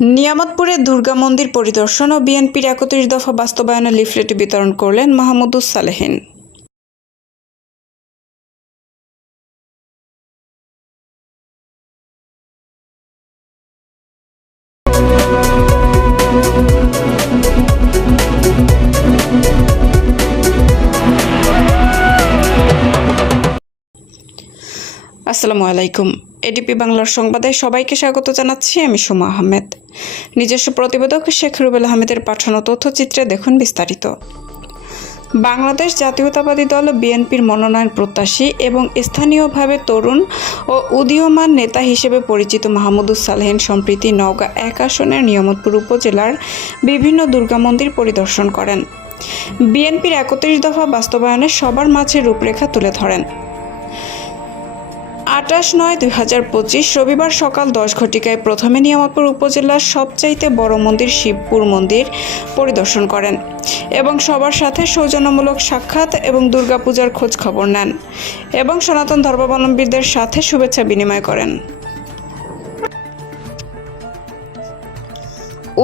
নিয়ামতপুরে দুর্গা মন্দির পরিদর্শন ও বিএনপির একত্রিশ দফা বাস্তবায়নের লিফলেট বিতরণ করলেন মাহমুদুস সালেহিন। আসসালামু আলাইকুম। এডিপি বাংলার সংবাদে সবাইকে স্বাগত জানাচ্ছি, আমি সুমা আহমেদ। নিজস্ব প্রতিবেদক শেখ রুবেল আহমেদের পাঠানো তথ্যচিত্রে দেখুন বিস্তারিত। বাংলাদেশ জাতীয়তাবাদী দল বিএনপির মনোনয়ন প্রত্যাশী এবং স্থানীয়ভাবে তরুণ ও উদীয়মান নেতা হিসেবে পরিচিত মাহমুদুস সালেহিন সম্প্রীতি নওগাঁ এক আসনের নিয়ামতপুর উপজেলার বিভিন্ন দুর্গা মন্দির পরিদর্শন করেন। বিএনপির একত্রিশ দফা বাস্তবায়নে সবার মাঝে রূপরেখা তুলে ধরেন। আটাশ নয় দুই হাজার পঁচিশ রবিবার সকাল দশ ঘটিকায় প্রথমে নিয়ামতপুর উপজেলার সবচাইতে বড় মন্দির শিবপুর মন্দির পরিদর্শন করেন এবং সবার সাথে সৌজন্যমূলক সাক্ষাৎ এবং দুর্গাপূজার খোঁজ খবর নেন এবং সনাতন ধর্মাবলম্বীদের সাথে শুভেচ্ছা বিনিময় করেন।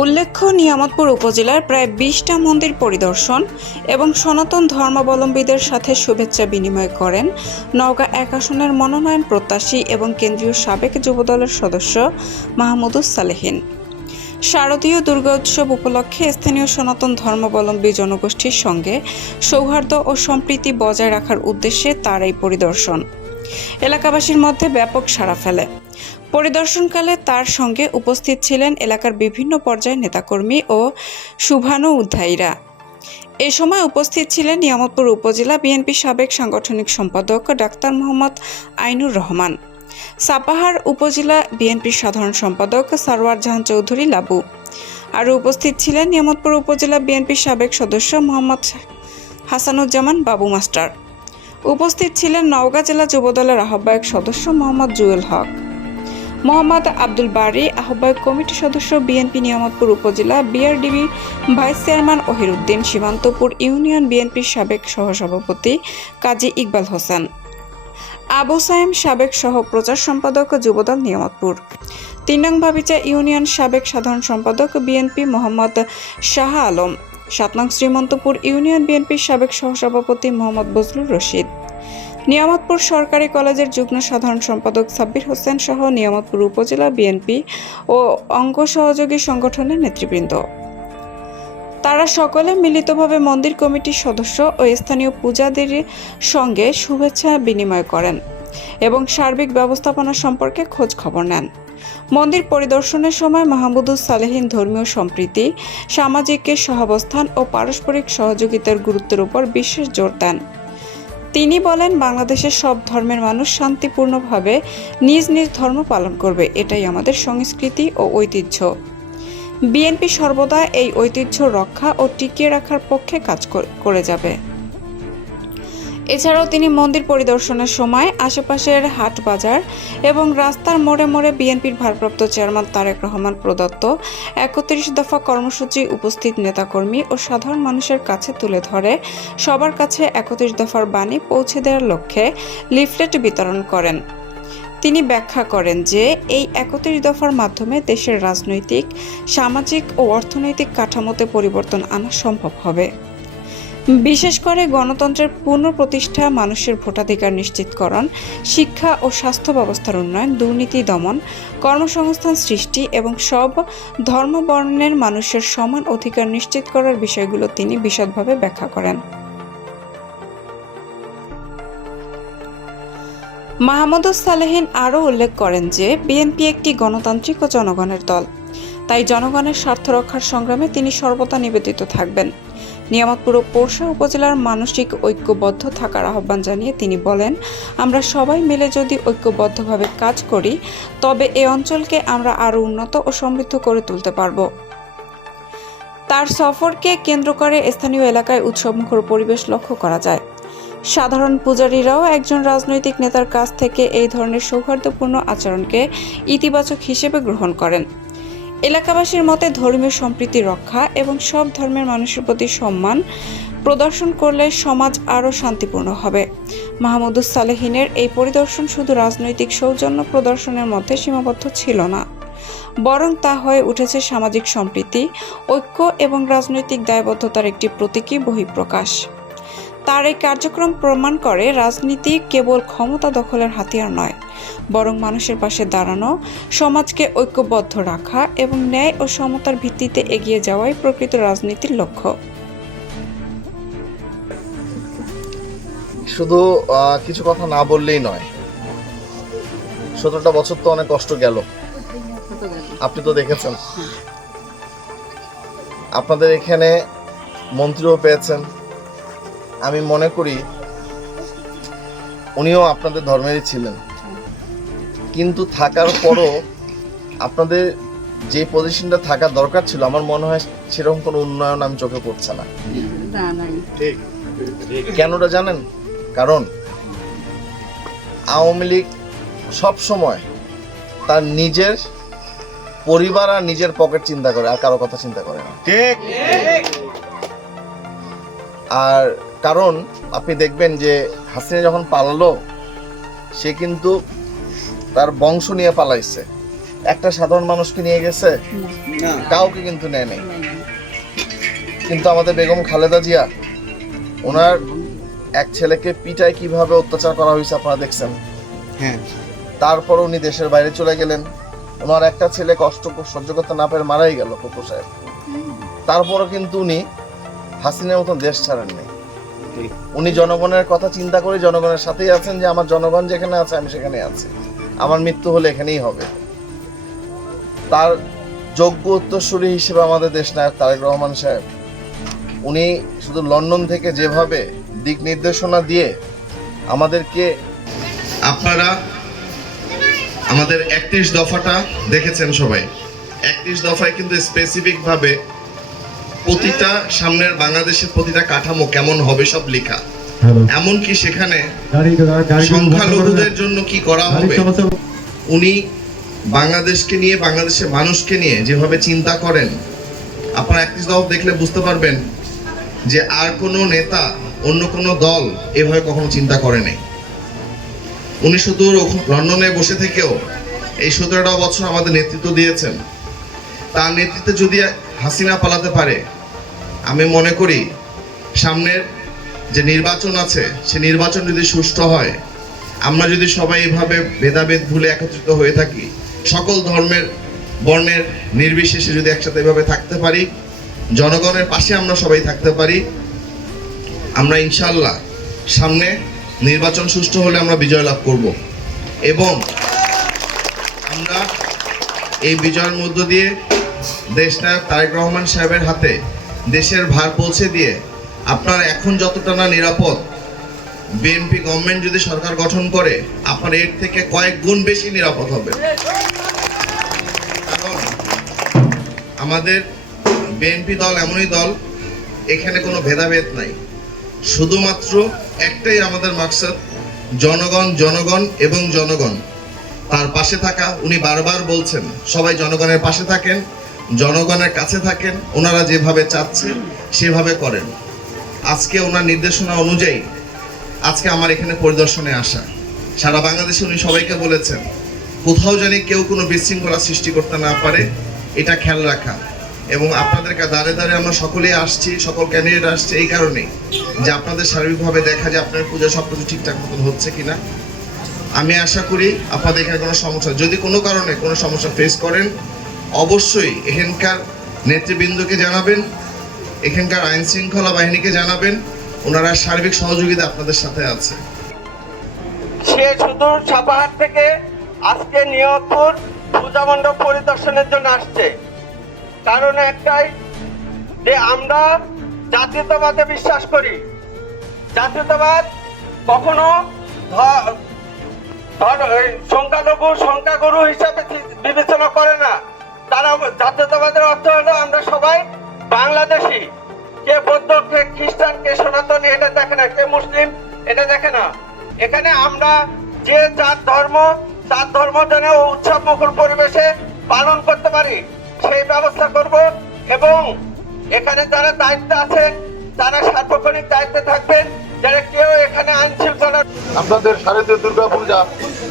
উল্লেখ্য, নিয়ামতপুর উপজেলার প্রায় বিশটা মন্দির পরিদর্শন এবং সনাতন ধর্মাবলম্বীদের সাথে শুভেচ্ছা বিনিময় করেন নওগাঁ এক আসনের মনোনয়ন প্রত্যাশী এবং কেন্দ্রীয় সাবেক যুবদলের সদস্য মাহমুদুস সালেহিন। শারদীয় দুর্গা উৎসব উপলক্ষে স্থানীয় সনাতন ধর্মাবলম্বী জনগোষ্ঠীর সঙ্গে সৌহার্দ্য ও সম্প্রীতি বজায় রাখার উদ্দেশ্যে তার এই পরিদর্শন। এলাকাবাসীর মধ্যে ব্যাপক সাড়া ফেলে। পরিদর্শনকালে তার সঙ্গে উপস্থিত ছিলেন এলাকার বিভিন্ন পর্যায়ের নেতাকর্মী ও শুভানু উদ্ধায়ীরা এ সময় উপস্থিত ছিলেন নিয়ামতপুর উপজেলা বিএনপি সাবেক সাংগঠনিক সম্পাদক ডাক্তার মোহাম্মদ আইনুর রহমান, সাপাহার উপজেলা বিএনপির সাধারণ সম্পাদক সারওয়ার জাহান চৌধুরী লাবু, আরও উপস্থিত ছিলেন নিয়ামতপুর উপজেলা বিএনপির সাবেক সদস্য মোহাম্মদ হাসানুজ্জামান বাবু মাস্টার। উপস্থিত ছিলেন নওগাঁ জেলা যুবদলের আহ্বায়ক সদস্য মোহাম্মদ জুয়েল হক। মোহাম্মদ আব্দুল বারি, আহ্বায়ক কমিটি সদস্য বিএনপি নিয়ামতপুর উপজেলা BRDB, vice chairman Ohiruddin Simantapur union বিএনপির সাবেক সহসভাপতি কাজী ইকবাল হোসেন। আবু সাইম সাবেক সহ প্রচার সম্পাদক যুবদল নিয়ামতপুর। তিন নং ভাবিচা ইউনিয়ন সাবেক সাধারণ সম্পাদক বিএনপি মোহাম্মদ শাহ আলম। সাত নং শ্রীমন্তপুর ইউনিয়ন বিএনপির সাবেক সহসভাপতি মোহাম্মদ বজলুর রশিদ। নিয়ামতপুর সরকারি কলেজের যুগ্ম সাধারণ সম্পাদক সাব্বির হোসেন সহ নিয়ামতপুর উপজেলা বিএনপি ও অঙ্গ সহযোগী সংগঠনের নেতৃবৃন্দ। তারা সকলে মিলিতভাবে মন্দির কমিটির সদস্য ও স্থানীয় পূজাদের সঙ্গে শুভেচ্ছা বিনিময় করেন এবং সার্বিক ব্যবস্থাপনা সম্পর্কে খোঁজ খবর নেন। মন্দির পরিদর্শনের সময় মাহমুদুস সালেহীন ধর্মীয় সম্প্রীতি, সামাজিক সহাবস্থান ও পারস্পরিক সহযোগিতার গুরুত্বের উপর বিশেষ জোর দেন। তিনি বলেন, বাংলাদেশের সব ধর্মের মানুষ শান্তিপূর্ণভাবে নিজ নিজ ধর্ম পালন করবে। এটাই আমাদের সংস্কৃতি ও ঐতিহ্য। বিএনপি সর্বদা এই ঐতিহ্য রক্ষা ও টিকিয়ে রাখার পক্ষে কাজ করে যাবে। এছাড়াও তিনি মন্দির পরিদর্শনের সময় আশেপাশের হাট বাজার এবং রাস্তার মোড়ে মোড়ে বিএনপির ভারপ্রাপ্ত চেয়ারম্যান তারেক রহমান প্রদত্ত একত্রিশ দফা কর্মসূচি উপস্থিত নেতাকর্মী ও সাধারণ মানুষের কাছে তুলে ধরে সবার কাছে একত্রিশ দফার বাণী পৌঁছে দেওয়ার লক্ষ্যে লিফলেট বিতরণ করেন। তিনি ব্যাখ্যা করেন যে, এই একত্রিশ দফার মাধ্যমে দেশের রাজনৈতিক, সামাজিক ও অর্থনৈতিক কাঠামোতে পরিবর্তন আনা সম্ভব হবে। বিশেষ করে গণতন্ত্রের পুনঃপ্রতিষ্ঠা, মানুষের ভোটাধিকার নিশ্চিতকরণ, শিক্ষা ও স্বাস্থ্য ব্যবস্থার উন্নয়ন, দুর্নীতি দমন, কর্মসংস্থান সৃষ্টি এবং সব ধর্মবর্ণের মানুষের সমান অধিকার নিশ্চিত করার বিষয়গুলো তিনি বিশদভাবে ব্যাখ্যা করেন। মাহমুদুস সালেহিন আরও উল্লেখ করেন যে, বিএনপি একটি গণতান্ত্রিক ও জনগণের দল। তাই জনগণের স্বার্থ রক্ষার সংগ্রামে তিনি সর্বদা নিবেদিত থাকবেন। নিয়ামতপুর পোরশা উপজেলার মানসিক ঐক্যবদ্ধ থাকার আহ্বান জানিয়ে তিনি বলেন, আমরা সবাই মিলে যদি ঐক্যবদ্ধভাবে কাজ করি, তবে এ অঞ্চলকে আমরা আরও উন্নত ও সমৃদ্ধ করে তুলতে পারব। তার সফরকে কেন্দ্র করে স্থানীয় এলাকায় উৎসবমুখর পরিবেশ লক্ষ্য করা যায়। সাধারণ পূজারীরাও একজন রাজনৈতিক নেতার কাছ থেকে এই ধরনের সৌহার্দ্যপূর্ণ আচরণকে ইতিবাচক হিসেবে গ্রহণ করেন। এলাকাবাসীর মতে ধর্মীয় সম্প্রীতি রক্ষা এবং সব ধর্মের মানুষের প্রতি সম্মান প্রদর্শন করলে সমাজ আরও শান্তিপূর্ণ হবে। মাহমুদুস সালেহিনের এই পরিদর্শন শুধু রাজনৈতিক সৌজন্য প্রদর্শনের মধ্যে সীমাবদ্ধ ছিল না, বরং তা হয়ে উঠেছে সামাজিক সম্প্রীতি, ঐক্য এবং রাজনৈতিক দায়বদ্ধতার একটি প্রতীকী বহিঃপ্রকাশ। তার এই কার্যক্রম প্রমাণ করে রাজনীতি কেবল ক্ষমতা দখলের হাতিয়ার নয়, বরং মানুষের পাশে দাঁড়ানো, সমাজকে ঐক্যবদ্ধ রাখা এবং ন্যায় ও সমতার ভিত্তিতে এগিয়ে যাওয়াই প্রকৃত রাজনীতির লক্ষ্য। শুধু কিছু কথা না বললেই নয়। সতেরোটা বছর তো অনেক কষ্ট গেল। আপনি তো দেখেছেন। আপনাদের এখানে মন্ত্রীও পেয়েছেন। আমি মনে করি উনিও আপনাদের ধর্মেরই ছিলেন। কিন্তু থাকার পরও আপনাদের যে পজিশনটা থাকার দরকার ছিল আমার মনে হয় সেরকম কোনো উন্নয়ন আমি চোখে পড়ছে না। কেনটা জানেন? কারণ আওয়ামী লীগ সবসময় তার নিজের পরিবার আর নিজের পকেট চিন্তা করে আর কারও কথা চিন্তা করে না। ঠিক। আর কারণ আপনি দেখবেন যে হাসিনা যখন পালালো সে কিন্তু তার বংশ নিয়ে পালাইছে। একটা সাধারণ মানুষকে নিয়ে গেছে কাউকে কিন্তু নেয় নেই। কিন্তু আমাদের বেগম খালেদা জিয়া ওনার এক ছেলেকে পিটায় কীভাবে অত্যাচার করা হয়েছে আপনারা দেখছেন? হ্যাঁ। তারপর উনি দেশের বাইরে চলে গেলেন। ওনার একটা ছেলে কষ্ট সহ্য করতে না পেরে মারাই গেল কোকো সাহেব। তারপরও কিন্তু উনি হাসিনের মতন দেশ ছাড়েননি। ঠিক। উনি জনগণের কথা চিন্তা করে জনগণের সাথেই আছেন যে আমার জনগণ যেখানে আছে, আমি সেখানে আছি। আমার মৃত্যু হলে এখানেই হবে। তার যোগ্য উত্তরসূরি হিসেবে আমাদের দেশ নায়ক তারেক রহমান সাহেব। উনি শুধু লন্ডন থেকে যেভাবে দিক নির্দেশনা দিয়ে আমাদেরকে আপনারা আমাদের একত্রিশ দফাটা দেখেছেন সবাই। একত্রিশ দফায় কিন্তু স্পেসিফিক ভাবে প্রতিটা সামনের বাংলাদেশের প্রতিটা কাঠামো কেমন হবে সব লেখা। এমনকি সেখানে সংখ্যালঘুদের জন্য কি করা হবে? উনি বাংলাদেশকে নিয়ে বাংলাদেশের মানুষকে নিয়ে যেভাবে চিন্তা করেন আপনারা একত্রিশ দফা দেখলে বুঝতে পারবেন যে আর কোনো নেতা অন্য কোনো দল এভাবে কখনো চিন্তা করে নাই। উনি শুধু লন্ডনে বসে থেকেও এই সতেরোটা বছর আমাদের নেতৃত্ব দিয়েছেন। তার নেতৃত্বে যদি হাসিনা পালাতে পারে আমি মনে করি সামনের যে নির্বাচন আছে, সে নির্বাচন যদি সুষ্ঠু হয়, আমরা যদি সবাই এভাবে ভেদাভেদ ভুলে একত্রিত হয়ে থাকি, সকল ধর্মের বর্ণের নির্বিশেষে যদি একসাথে এভাবে থাকতে পারি, জনগণের পাশে আমরা সবাই থাকতে পারি, আমরা ইনশাল্লাহ সামনে নির্বাচন সুষ্ঠু হলে আমরা বিজয় লাভ করব। এবং আমরা এই বিজয়ের মধ্য দিয়ে দেশনায়ক তারেক রহমান সাহেবের হাতে দেশের ভার পৌঁছে দিয়ে আপনারা এখন যতটা না নিরাপদ বিএনপি গভর্নমেন্ট যদি সরকার গঠন করে, আপনার এর থেকে কয়েক গুণ বেশি নিরাপদ হবে। কারণ আমাদের বিএনপি দল এমনই দল, এখানে কোনো ভেদাভেদ নাই। শুধুমাত্র একটাই আমাদের মাকসাদ, জনগণ জনগণ এবং জনগণ। তার পাশে থাকা, উনি বারবার বলছেন, সবাই জনগণের পাশে থাকেন জনগণের কাছে থাকেন, ওনারা যেভাবে চাচ্ছে, সেভাবে করেন। আজকে ওনার নির্দেশনা অনুযায়ী আজকে আমার এখানে পরিদর্শনে আসা। সারা বাংলাদেশে উনি সবাইকে বলেছেন, কোথাও জানি কেউ কোনো বিশৃঙ্খলা সৃষ্টি করতে না পারে, এটা খেয়াল রাখা। এবং আপনাদেরকে দাঁড়ে দাঁড়ে আমরা সকলেই আসছি, সকল ক্যান্ডিডেট আসছে এই কারণেই যে আপনাদের শারীরিকভাবে দেখা যে আপনার পূজা সব কিছু ঠিকঠাক মতন হচ্ছে কিনা। আমি আশা করি আপনাদের এখানে কোনো সমস্যা, যদি কোনো কারণে কোনো সমস্যা ফেস করেন অবশ্যই এখানকার নেতৃবৃন্দকে জানাবেন, এখানকার আইন শৃঙ্খলা বাহিনীকে জানাবেন, ওনারা সার্বিক সহযোগিতা আপনাদের সাথে আছে। সে শুধু সাপাহাট থেকে আজকে নিয়তপুর পূজা মণ্ডপ পরিদর্শনের জন্য আসছে। কারণ একটাই যে আমরা জাতীয়তাবাদে বিশ্বাস করি। জাতীয়তাবাদ কখনো সংখ্যালঘু সংখ্যাগুরু হিসাবে বিবেচনা করে না। তারা জাতীয়তাবাদের অর্থ হলো আমরা সবাই বাংলাদেশি। কে বৌদ্ধ, কে খ্রিস্টান, কে সনাতনী, এটা দেখে না। কে মুসলিম, এটা দেখে না। এখানে আমরা যে যার ধর্ম, তার ধর্ম যেন উৎসব মুখর পরিবেশে পালন করতে পারি, সেই ব্যবস্থা করব এবং এখানে যারা দায়িত্ব আছেন তারা সার্বক্ষণিক দায়িত্বে থাকবেন, যারা কেউ এখানে আইন শৃঙ্খলা আপনাদের শারদীয় দুর্গা পূজা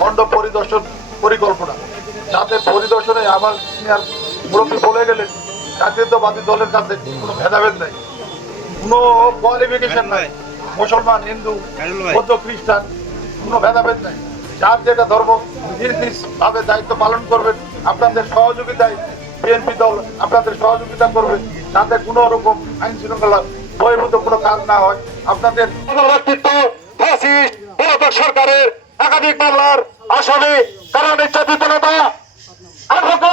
মণ্ডপ পরিদর্শন পরিকল্পনা। যাতে আপনাদের পরিদর্শনে আমার সিনিয়র মুরব্বী বলে গেলেন জাতীয়তাবাদী দলের কাছে কোনো ভেদাভেদ নাই। কোনো কোয়ালিফিকেশন নাই। মুসলমান হিন্দু বৌদ্ধ খ্রিস্টান কোনো ভেদাভেদ নাই। যার যেটা ধর্ম নিজ নিজ ভাবে দায়িত্ব পালন করবেন আপনাদের সহযোগিতায় বিএনপি দল আপনাদের সহযোগিতা করবে তাতে কোনো রকম আইন শৃঙ্খলা বহির্ভূত কোনো কাজ না হয়। আপনাদের সরকারের একাধিক মামলার আসামি কারণ নির্যাতিত নেতা অ্যাডভোকেট